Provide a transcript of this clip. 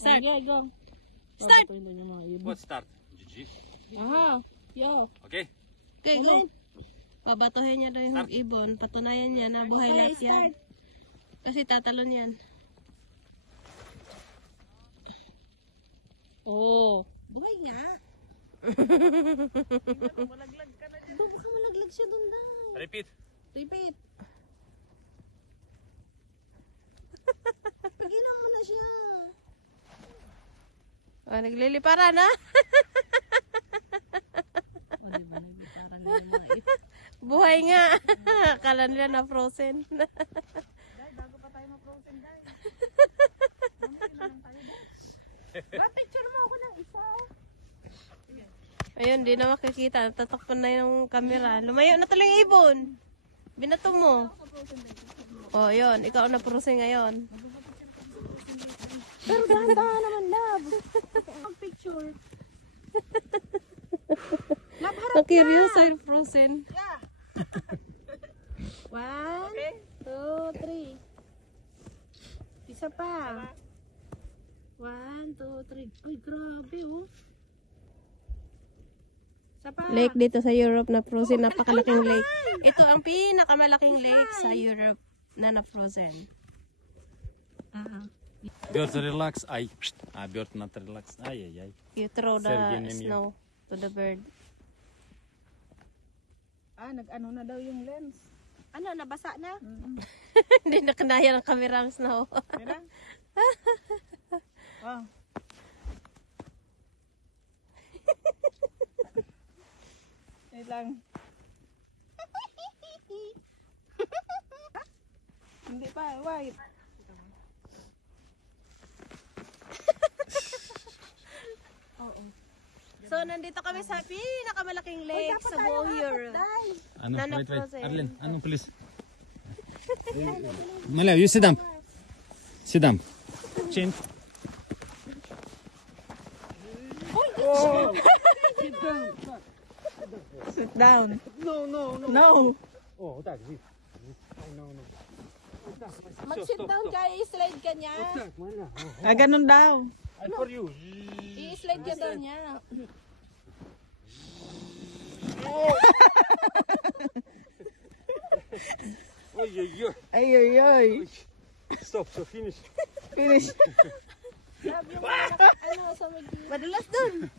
Start. Okay, go. Start. What start? GG. Aha. Yo. Okay. Okay, go. Pabatuhin niya daw yung ibon. Patunayan niya na buhay lahat yan. Kasi tatalon yan. Oh. Buhay nga. Malaglag ka na dyan. Baka malaglag siya doon daw. Repeat. Repeat. Pagilan mo na siya. Oh, nagliliparan ha? Buhay nga. Akala nila na frozen. Bago pa tayo ma-frozen, guys. Picture mo ako ng isa. Ayun, di na makikita. Natatakpan na yung camera. Lumayo na talaga yung ibon. Binato mo. Oh, yun. Ikaw na frozen ngayon. Pero dahan-dahan naman, love. Ang picture. Love, harap Ang curious ay frozen. Yeah. 1, 2, 3. Isa pa. 1, 2, 3. Uy, grabe oh. Isa pa. Lake dito sa Europe na frozen. Napakalaking lake. Ito ang pinakamalaking lake sa Europe na frozen. Bird relax. Ay. Bird not relax. Ay. You throw the Sergey Nemyov. snow to the bird. Nag-ano na daw yung lens. Ano, nabasa na? Hindi na kanaya ng camera ang snow. Mira? Oh. Wait lang. Hindi pa, wait. So, nandito kami sa pinakamalaking lake sa buong Europe. Ano, Nana wait. frozen. Arlen, ano please? Malia, you sit down. Sit down. Chin. Sit down. No. Oh, tak, zip. No. Mag-sit down ka, i-slide ka niya. Ganun daw. And for you. I-slide ka daw niya. Ay. Stop, so finish. Finish. Love yung ano, sa Madulas dun.